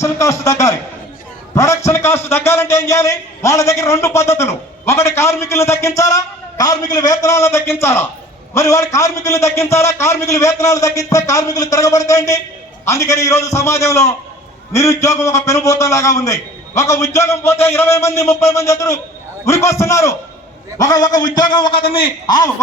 Production cost తగ్గాలి. Production cost తగ్గాలంటే ఏం చేయాలి? వాళ్ళ దగ్గర రెండు పద్ధతులు. ఒకటి కార్మికులను తగ్గించాలా? కార్మికుల వేతనాలను తగ్గించాలా? మరి వాడు కార్మికులు తగ్గించాలా? కార్మికుల వేతనాలు తగ్గిస్తే కార్మికులు తిరగబడితేంటి అందుకని ఈ రోజు సమాజంలో నిరుద్యోగం ఒక పెనుభూతంలాగా ఉంది. ఒక ఉద్యోగం పోతే ఇరవై మంది ముప్పై మంది ఎదురు ఉరికొస్తున్నారు. ఒక ఒక ఉద్యోగం ఒక అతన్ని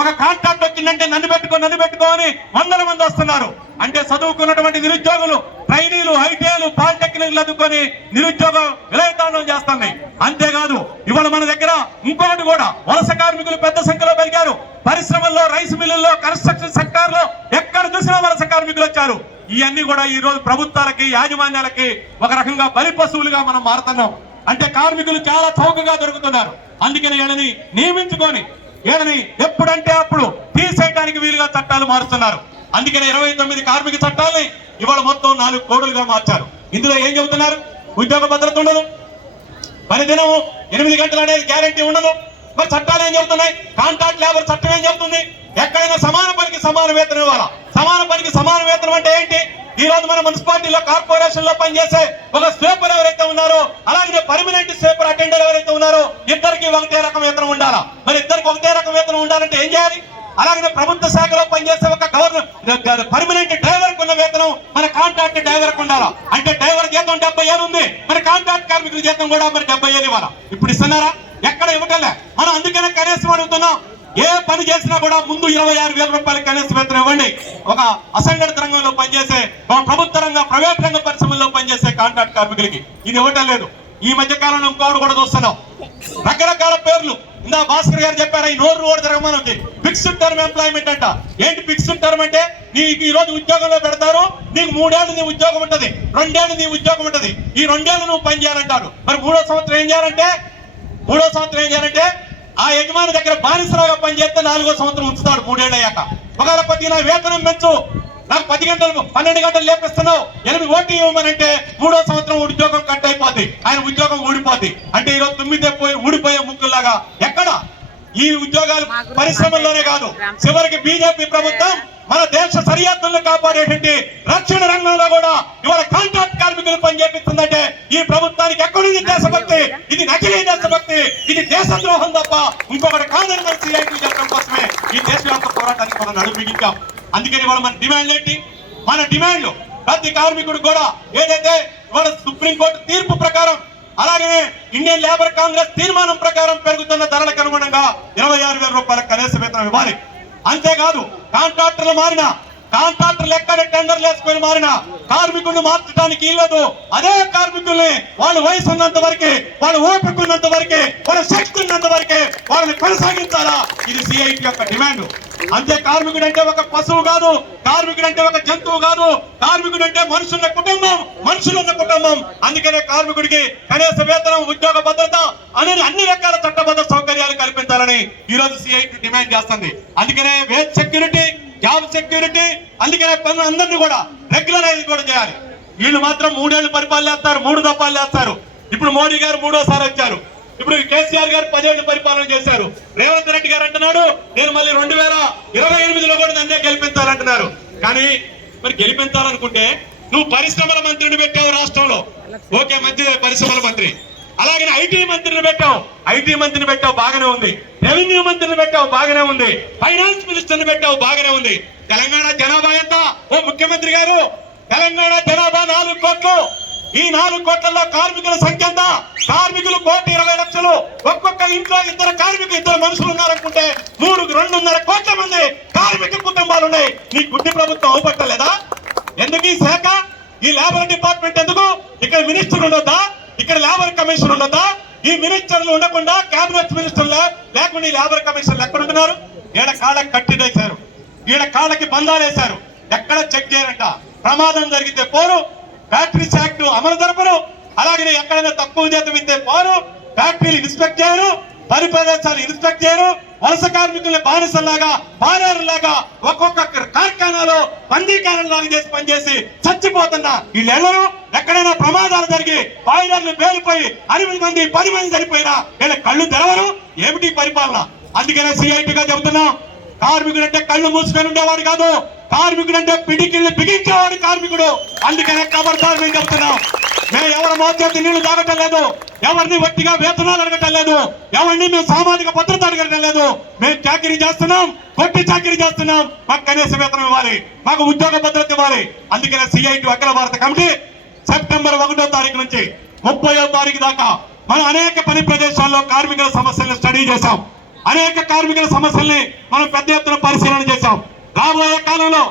ఒక కాంట్రాక్ట్ వచ్చిందంటే నన్ను పెట్టుకో నన్ను పెట్టుకో అని వందల మంది వస్తున్నారు. అంటే చదువుకున్నటువంటి నిరుద్యోగులు ట్రైనీలు ఐటీఐలు పాలిటెక్నిక్లు అందుకొని నిరుద్యోగం విలయతాండం చేస్తుంది. అంతేకాదు ఇవాళ మన దగ్గర ఇంకొకటి కూడా వలస కార్మికులు పెద్ద సంఖ్యలో పెరిగారు. పరిశ్రమల్లో రైస్ మిల్లుల్లో కన్స్ట్రక్షన్ సెక్టార్లో ఎక్కడ చూసినా వలస కార్మికులు వచ్చారు. ఇవన్నీ కూడా ఈ రోజు ప్రభుత్వాలకి యాజమాన్యాలకి ఒక రకంగా బలి పశువులుగా మనం మారుతున్నాం. అంటే కార్మికులు చాలా చౌకగా దొరుకుతున్నారు. అందుకని వీళ్ళని నియమించుకొని వీళ్ళని ఎప్పుడంటే అప్పుడు తీసేయడానికి వీలుగా చట్టాలు మారుస్తున్నారు. అందుకనే ఇరవై తొమ్మిది కార్మిక చట్టాలని ఇవాళ మొత్తం నాలుగు కోడులుగా మార్చారు. ఇందులో ఏం చెబుతున్నారు? ఉద్యోగ భద్రత ఉండదు. పని దినం ఎనిమిది గంటలు అనేది గ్యారంటీ ఉండదు. మరి చట్టాలు ఏం చెబుతున్నాయి? కాంట్రాక్ట్ లేబర్ చట్టం ఏం చెబుతుంది? ఎక్కడైనా సమాన పనికి సమాన వేతనం ఇవ్వాలా? సమాన పనికి సమాన వేతనం అంటే ఏంటి? ఈ రోజు మన మున్సిపాలిటీలో కార్పొరేషన్లో పనిచేసే ఒక స్వీపర్ ఎవరైతే ఉన్నారో అలాగే పర్మనెంట్ స్వీపర్ అటెండర్ ఎవరైతే ఉన్నారో ఇద్దరికి ఒకటే రకం వేతనం ఉండాలా? మరి ఇద్దరికి ఒకటే రకం వేతనం ఉండాలంటే ఏం చేయాలి? అలాగే ప్రభుత్వ శాఖలో పనిచేసే ఒక గవర్నర్ పర్మనెంట్ డ్రైవర్ ఉన్న వేతనం మన కాంట్రాక్ట్ డ్రైవర్ ఉండాలా? అంటే డ్రైవర్ జీతం డెబ్బై ఏళ్ళు ఉంది. మరి కాంట్రాక్ట్ కార్మికుల జీతం కూడా మరి డెబ్బై ఏళ్ళు ఇవ్వాలా? ఇప్పుడు ఇస్తున్నారా? ఎక్కడ ఇవ్వటలే. మనం అందుకనే కనీసం అడుగుతున్నాం. ఏ పని చేసినా కూడా ముందు ఇరవై ఆరు వేల రూపాయల కనీస వేతనం ఇవ్వండి. ఒక అసంఘటిత రంగంలో పనిచేసే ప్రభుత్వ రంగ ప్రైవేట్ రంగ పరిశ్రమల్లో పనిచేసే కాంట్రాక్ట్ కార్మికులకి ఇది ఇవ్వటం లేదు. ఈ మధ్య కాలంలో ఇంకోటి కూడా చూస్తున్నాం. రకరకాల పేర్లు. ఇందా భాస్కర్ గారు చెప్పారు ఈ నోరు రోడ్ తిరగమని ఫిక్స్డ్ టర్మ్ ఎంప్లాయ్మెంట్ అంట. ఏంటి ఫిక్స్డ్ టర్మ్ అంటే? నీకు ఈ రోజు ఉద్యోగంలో పెడతారు నీకు మూడేళ్ళు నీ ఉద్యోగం ఉంటది రెండేళ్ళు నీ ఉద్యోగం ఉంటది. ఈ రెండేళ్ళు నువ్వు పని చేయాలంటారు. మరి మూడో సంవత్సరం ఏం చేయాలంటే? మూడో సంవత్సరం ఏం చేయాలంటే? ఆ యజమాని దగ్గర బానిసలాగా పనిచేస్తే నాలుగో సంవత్సరం ఉంచుతాడు మూడేళ్ళు అయ్యాక. ఒకవేళ పది నా వేతనం పెంచు నాకు పది గంటలు పన్నెండు గంటలు లేపిస్తున్నావు. ఎనిమిది ఓటీ ఇవ్వమనంటే మూడో సంవత్సరం ఉద్యోగం కట్ అయిపోద్ది. ఆయన ఉద్యోగం ఊడిపోద్ది. అంటే ఈరోజు తుమ్మితే పోయి ఊడిపోయే ముక్కులాగా ఎక్కడ? ఈ ఉద్యోగాలు పరిశ్రమల్లోనే కాదు. చివరికి బీజేపీ ప్రభుత్వం మన దేశ సరిహద్దులను కాపాడేటువంటి రక్షణ రంగంలో కూడా ఇవాళ కాంట్రాక్ట్ కార్మికులు పనిచేపిస్తుందంటే ఈ ప్రభుత్వానికి ఎక్కడుంది దేశభక్తి? ఇది నకిలీ దేశభక్తి. ఇది దేశద్రోహం తప్ప ఇంకొకటి కాదని మన సిఐటి చట్టం కోసమే ఈ దేశవ్యాప్త పోరాటానికి మనం నడుపుగించాం అందుకని ఇవాళ మన డిమాండ్ ఏంటి? మన డిమాండ్లు. ప్రతి కార్మికుడు కూడా ఏదైతే ఇవాళ సుప్రీంకోర్టు తీర్పు ప్రకారం అలాగే ఇండియన్ లేబర్ కాంగ్రెస్ తీర్మానం ప్రకారం పెరుగుతున్న ధరలకు అనుగుణంగా ఇరవై ఆరు వేల రూపాయల కనీస వేతనం ఇవ్వాలి. అంతేకాదు కాంట్రాక్టర్లు మారిన కాంట్రాక్టర్లు ఎక్కడ టెండర్లు వేసుకొని మారిన కార్మికుడిని మార్చడానికి ఇవ్వదు అదే కార్మికుల్ని వాళ్ళ వయసు ఉన్నంత వరకే వాళ్ళ ఓపిక ఉన్నంత వరకే వాళ్ళ శక్తి ఉన్నంత వరకే వాళ్ళని కొనసాగించాలా? ఇది సిఐటి యొక్క డిమాండ్. అంతే కార్మికుడు అంటే ఒక పశువు కాదు కార్మికుడు అంటే ఒక జంతువు కాదు కార్మికుడు అంటే మనుషుల కుటుంబం మనుషులున్న కుటుంబం. అందుకనే కార్మికుడికి కనీస వేతనం ఉద్యోగ భద్రత అనేది అన్ని రకాల చట్టబద్ధ సౌకర్యాలు కల్పించాలని ఈ రోజు సిఐటి డిమాండ్ చేస్తుంది. అందుకనే వేజ్ సెక్యూరిటీ జాబ్ సెక్యూరిటీ అందుకనే పనులు అందరినీ కూడా రెగ్యులరైజ్ కూడా చేయాలి. వీళ్ళు మాత్రం మూడేళ్ళు పరిపాలన చేస్తారు మూడు దప్పాలు చేస్తారు. ఇప్పుడు మోడీ గారు మూడోసారి వచ్చారు. ఇప్పుడు కేసీఆర్ గారు పదేళ్ళు పరిపాలన చేశారు. రేవంత్ రెడ్డి గారు అంటున్నాడు నేను మళ్ళీ రెండు వేల ఇరవై ఎనిమిదిలో కూడా నన్నే గెలిపించాలంటున్నారు. కానీ మరి గెలిపించాలనుకుంటే నువ్వు పరిశ్రమల మంత్రిని పెట్టావు రాష్ట్రంలో. ఓకే మంచిదే పరిశ్రమల మంత్రి. అలాగే ఐటీ మంత్రిని పెట్టావు. ఐటీ మంత్రిని పెట్టావు బాగానే ఉంది. రెవెన్యూ మంత్రిని పెట్టావు బాగానే ఉంది. ఫైనాన్స్ మినిస్టర్ని పెట్టావు బాగానే ఉంది. తెలంగాణ జనాభా ఎంత? ఓ ముఖ్యమంత్రి గారు తెలంగాణ జనాభా నాలుగు కోట్లు. ఈ నాలుగు కోట్లలో కార్మికుల సంఖ్య ఎంత? కార్మికులు కోటి ఇరవై లక్షలు. ఒక్కొక్క ఇంట్లో ఇద్దరు కార్మికులు ఇద్దరు మనుషులు ఉన్నారనుకుంటే మూడు రెండున్నర కోట్ల మంది కార్మిక కుటుంబాలు ఉన్నాయి. నీ గుడ్డి ప్రభుత్వం అవుపట్టలేదా? ఎందుకు ఈ శాఖ? ఈ లేబర్ డిపార్ట్మెంట్ ఎందుకు? ఇక్కడ మినిస్టర్ ఉండొద్దా? ఇక్కడ లేబర్ కమిషన్ ఉండొద్దా ఈ మినిస్టర్లు ఉండకుండా కేబినెట్ మినిస్టర్లు లేకుండా ఈ లేబర్ కమిషన్లు ఎక్కడ ఉంటున్నారు? ఈడ కాళ్ళకి కట్టిడేశారు ఈడ కాళ్ళకి బంధాలు వేశారు. ఎక్కడ చెక్ చేయరంట. ప్రమాదం జరిగితే పోరు. ఫ్యాక్టరీస్ యాక్ట్ అమలు జరపరు. అలాగే ఎక్కడైనా తక్కువ జీతం ఇస్తే పోరు. ఫ్యాక్టరీలు ఇన్స్పెక్ట్ చేయరు. పని ప్రదేశాలు ఇన్స్పెక్ట్ చేయరు. వలస కార్మికుల్ని బానిసల్లాగా బాలేరులాగా ఒక్కొక్క కార్ఖానాలో బందీకారణలాగా చేసి పనిచేసి చచ్చిపోతున్న వీళ్ళెవరు? ఎక్కడైనా ప్రమాదాలు జరిగి బాయిలర్లు పేలిపోయి అరవై మంది పది మంది చనిపోయినా వీళ్ళ కళ్ళు తెరవరు. ఏమిటి పరిపాలన? అందుకనే సిఐటిగా చెబుతున్నాం. కార్మికుడు అంటే కళ్ళు మూసుకొని ఉండేవాడు కాదు. కార్మికుడు అంటే పిడికిళ్ళు బిగించేవాడు కార్మికుడు. అందుకనే కబర్దారు మేము చెప్తున్నాం మే మోచేతి నీళ్ళు తాగటం లేదు? ఎవరిని వట్టిగా వేతనాలు అడగటం లేదు? ఎవరిని మేము సామాజిక భద్రత అడగటం లేదు? మేము చాకరీ చేస్తున్నాం కొట్టి చాకరీ చేస్తున్నాం. మాకు కనీస వేతనం ఇవ్వాలి మాకు ఉద్యోగ భద్రత ఇవ్వాలి. అందుకనే సిఐటి అఖిల భారత కమిటీ సెప్టెంబర్ ఒకటో తారీఖు నుంచి ముప్పయో తారీఖు దాకా మనం అనేక పని ప్రదేశాల్లో కార్మికుల సమస్యలను స్టడీ చేశాం. అనేక కార్మికుల సమస్యల్ని మనం పెద్ద ఎత్తున పరిశీలన చేశాం. రాబోయే కాలంలో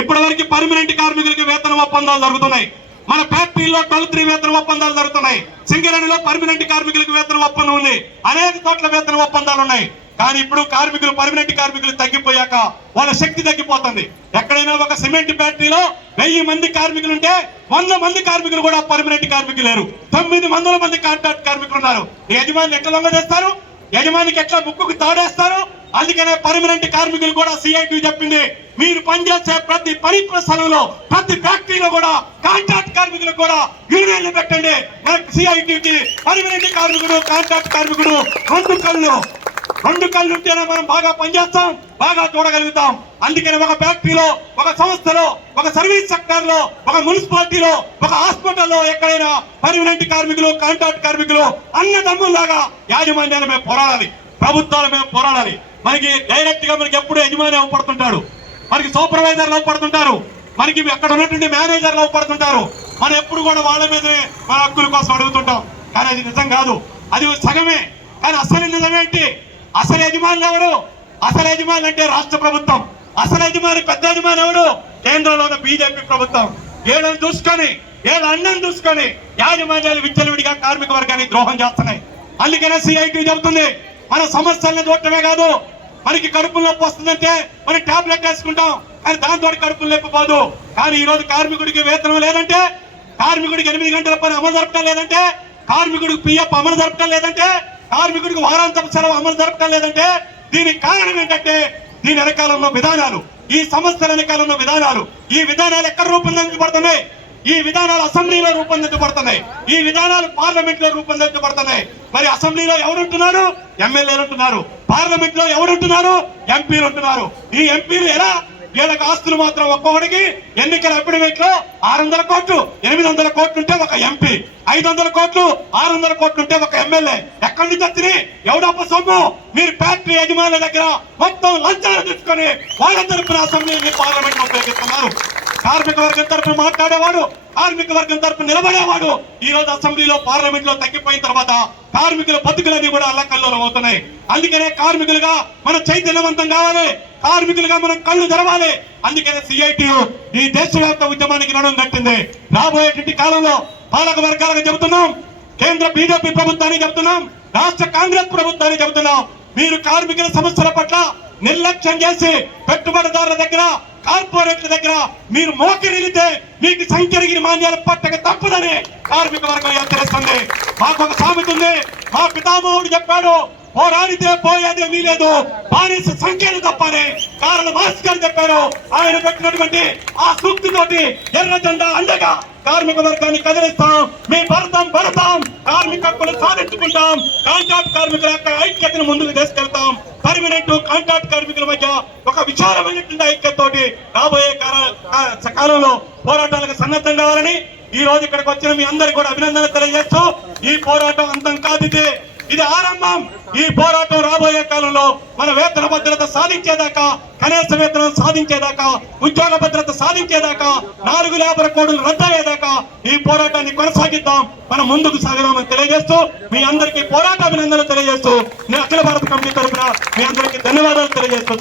ఇప్పటి వరకు పర్మనెంట్ కార్మికులకి వేతన ఒప్పందాలు జరుగుతున్నాయి. మన ఫ్యాక్టరీలో ట్వెల్వ్ త్రీ వేతన ఒప్పందాలు జరుగుతున్నాయి. సింగరేణిలో పర్మనెంట్ కార్మికులకు వేతన ఒప్పందం ఉంది. అనేక చోట్ల వేతన ఒప్పందాలు ఉన్నాయి. కానీ ఇప్పుడు కార్మికులు పర్మనెంట్ కార్మికులు తగ్గిపోయాక వాళ్ళ శక్తి తగ్గిపోతుంది. ఎక్కడైనా ఒక సిమెంట్ ఫ్యాక్టరీలో వెయ్యి మంది కార్మికులు ఉంటే వంద మంది కార్మికులు కూడా పర్మనెంట్ కార్మికులు లేరు తొమ్మిది వందల మంది కాంట్రాక్ట్ కార్మికులు ఉన్నారు ఈ యజమాని ఎట్లా లొంగదేస్తారు యజమానికి ఎట్లా ముక్కుకు తాడేస్తారో అందుకనే పర్మనెంట్ కార్మికులు కూడా సిఐటి చెప్పింది. మీరు పనిచేసే ప్రతి పని స్థలంలో ప్రతి ఫ్యాక్టరీలో కూడా కాంట్రాక్ట్ కార్మికులకు కూడా యూనియన్లు పెట్టండి. మనకు సిఐటికి పర్మనెంట్ కార్మికుడు కాంట్రాక్ట్ కార్మికుడు రెండు కళ్ళు రెండు కళ్ళు ఉంటేనే మనం బాగా పనిచేస్తాం బాగా చూడగలుగుతాం. అందుకని ఒక ఫ్యాక్టరీలో ఒక సంస్థలో ఒక సర్వీస్ సెక్టర్లో ఒక మున్సిపాలిటీలో ఒక హాస్పిటల్లో ఎక్కడైనా పర్మనెంట్ కార్మికులు కాంట్రాక్ట్ కార్మికులు అన్నదమ్ముల్లాగా యాజమాన్యాన్ని మేము పోరాడాలి. ప్రభుత్వాలు మేము పోరాడాలి. మనకి డైరెక్ట్గా మనకి ఎప్పుడు యజమాని అవపడుతుంటాడు. మనకి సూపర్వైజర్లు అవపడుతుంటారు. మనకి అక్కడ ఉన్నటువంటి మేనేజర్లు అవపడుతుంటారు. మనం ఎప్పుడు కూడా వాళ్ళ మీదనే మన హక్కుల కోసం అడుగుతుంటాం. కానీ అది నిజం కాదు. అది సగమే. కానీ అసలు నిజమేంటి అసలు యజమానులు ఎవరు? అసలు యజమాని అంటే రాష్ట్ర ప్రభుత్వం. అసలు యజమాని పెద్ద యజమాని ఎవడు కేంద్రంలో ఉన్న బీజేపీ ప్రభుత్వం. ఏళ్ళని చూసుకొని ఏళ్ళ అన్నం చూసుకొని యాజమాన్యాలు విచ్చలవిడిగా కార్మిక వర్గాన్ని ద్రోహం చేస్తున్నాయి. అందుకనే సిఐటి చెబుతుంది మన సమస్యల్ని చూడటమే కాదు మనకి కడుపు నొప్పి వస్తుందంటే మనం టాబ్లెట్ వేసుకుంటాం కానీ దాంతో కడుపు లేకపోదు కానీ ఈ రోజు కార్మికుడికి వేతనం లేదంటే కార్మికుడికి ఎనిమిది గంటల పని అమలు జరపడం లేదంటే కార్మికుడికి పిఎఫ్ అమలు జరపడం లేదంటే కార్మికుడికి వారాంతపు సెలవు అమలు జరపడం లేదంటే దీనికి కారణం ఏంటంటే దీని వెనకాల ఉన్న విధానాలు ఈ సంస్థల వెనకాల ఉన్న విధానాలు ఈ విధానాలు ఎక్కడ రూపొందించబడుతున్నాయి? ఈ విధానాలు అసెంబ్లీలో రూపొందించబడుతున్నాయి. ఈ విధానాలు పార్లమెంట్లో రూపొందించబడుతున్నాయి. మరి అసెంబ్లీలో ఎవరుంటున్నారు? ఎమ్మెల్యేలు ఉంటున్నారు. పార్లమెంట్లో ఎవరుంటున్నారు? ఎంపీలు ఉంటున్నారు. ఈ ఎంపీలు ఎలా? వీళ్ళకి ఆస్తులు మాత్రం ఒక్కొక్కడికి ఎన్నికల అఫిడవిట్లో ఆరు వందల కోట్లు ఎనిమిది వందల కోట్లు ఉంటే ఒక ఎంపీ. ఐదు వందల కోట్లు ఆరు వందల కోట్లు ఉంటే ఒక ఎమ్మెల్యే ఎక్కడి నుంచి వచ్చినాయి ఎవడప్ప సొమ్ము? మీరు ఫ్యాక్టరీ యజమానుల దగ్గర మొత్తం లంచాలు తెచ్చుకొని వాళ్ళ తరపున అసెంబ్లీని పార్లమెంట్ ఉపయోగిస్తున్నారు. కార్మిక వర్గం తరపున మాట్లాడేవాడు కార్మిక వర్గం తరపున నిలబడేవాడు. ఈ రోజు అసెంబ్లీలో పార్లమెంట్లో తగ్గిపోయిన తర్వాత కార్మికుల బతుకులన్నీ కూడా అల్లకల్లోలం అవుతున్నాయి. అందుకనే కార్మికులుగా మనం చైతన్యవంతం కావాలి. కార్మికులుగా మనం కళ్ళు తెరవాలి. అందుకనే సిఐటి ఈ దేశవ్యాప్త ఉద్యమానికి నడుం కట్టింది. రాబోయేటువంటి కాలంలో పాలక వర్గాలకు చెబుతున్నాం. కేంద్ర బీజేపీ ప్రభుత్వానికి చెబుతున్నాం. రాష్ట్ర కాంగ్రెస్ ప్రభుత్వానికి చెబుతున్నాం. మీరు కార్మికుల సమస్యల పట్ల నిర్లక్ష్యం చేసి పెట్టుబడిదారుల దగ్గర కార్పొరేట్ల దగ్గర మీరు మోకరిల్లితే మీకు సంఖ్యగిరి మాన్యాలు పట్టక తప్పదని కార్మిక వర్గం హెచ్చరిస్తుంది. మాకు ఒక సామెత ఉంది. మా పితామహుడు చెప్పాడు పోరాడితే పోయేదే వీలేదు బానిస సంఖ్యలు తప్పని. కారణ మాస్ చెప్పారు ఆయన పెట్టినటువంటి ఆ సూక్తితోటి ఎర్ర జెండా అండగా కార్మిక వర్గాన్ని కదిలిస్తాం. మీ భరతం భరతాం కార్మిక హక్కులు సాధించుకుంటాం. కాంట్రాక్ట్ కార్మికుల యొక్క ఐక్యతను ముందుకు తీసుకెళ్తాం. పర్మనెంట్ కాంట్రాక్ట్ కార్మికుల మధ్య ఒక విచారమైనటువంటి ఐక్యతతోటి రాబోయే కాల- కాలంలో పోరాటాలకు సన్నద్ధం కావాలని ఈ రోజు ఇక్కడికి వచ్చిన మీ అందరికి కూడా అభినందనలు తెలియజేస్తూ ఈ పోరాటం అంతం కాదు ఇది ఆరంభం. ఈ పోరాటం రాబోయే కాలంలో మన వేతన భద్రత సాధించేదాకా కనీస వేతనం సాధించేదాకా ఉద్యోగ భద్రత సాధించేదాకా నాలుగు లేబర్ కోడ్లు రద్దయ్యేదాకా ఈ పోరాటాన్ని కొనసాగిద్దాం. మనం ముందుకు సాగదామని తెలియజేస్తూ మీ అందరికీ పోరాట అభినందనలు తెలియజేస్తూ నేను అఖిల భారత కమిటీ తరఫున మీ అందరికీ ధన్యవాదాలు తెలియజేస్తూ